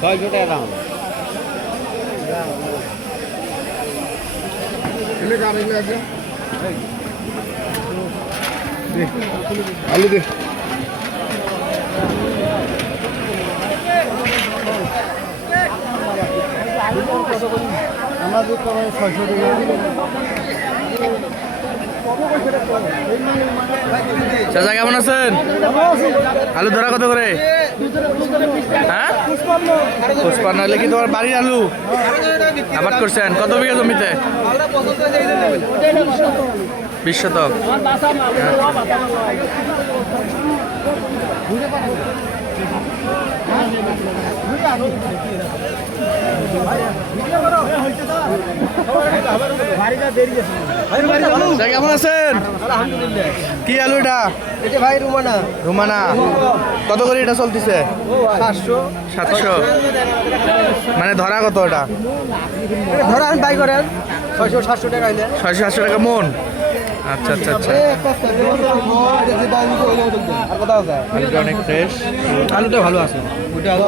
ছয়শো টাকা দাম। আলু দে। আমরা যে 600 টাকা। চাচা কেমন আছেন? আলু ধরা কত করে? হ্যাঁ, 55 হলে কি তোমার বাড়ির আলু আবাদ করছেন? কত বিঘা জমিতে? 20 শতক। কেমন আছেন? কি আলু এটা? এটা ভাই রুমানা। রুমানা কত করে এটা চলতেছে? 700। মানে ধরা কত এটা? ধরেন বাই করেন 600-700 টাকা হইলে। 600-700 টাকা মন। আচ্ছা আচ্ছা আচ্ছা, আলুটা অনেক ফ্রেশ। আলুটা ভালো আছে। ওটা আলু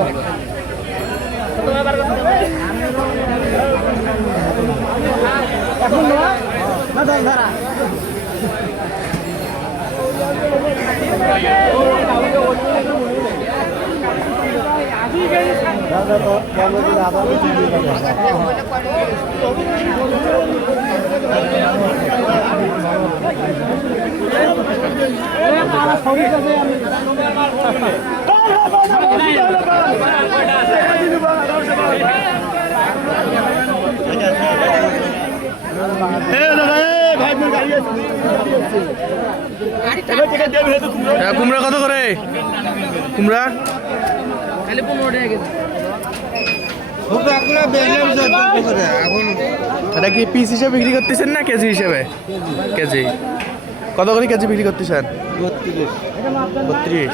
কুমড়া কত করে? কুমড়া খালি 15 টাকা কেজি। এটা কি পিস হিসেবে বিক্রি করতেছেন না কেজি হিসেবে? কেজি। কত করে কেজি বিক্রি করতেছেন? 32।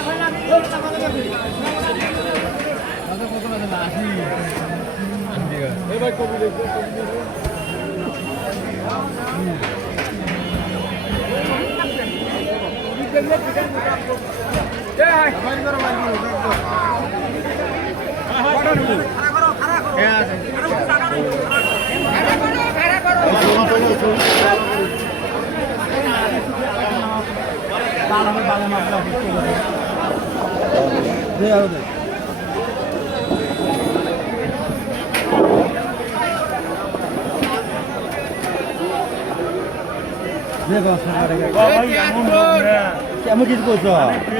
কেমন কিছু করছো?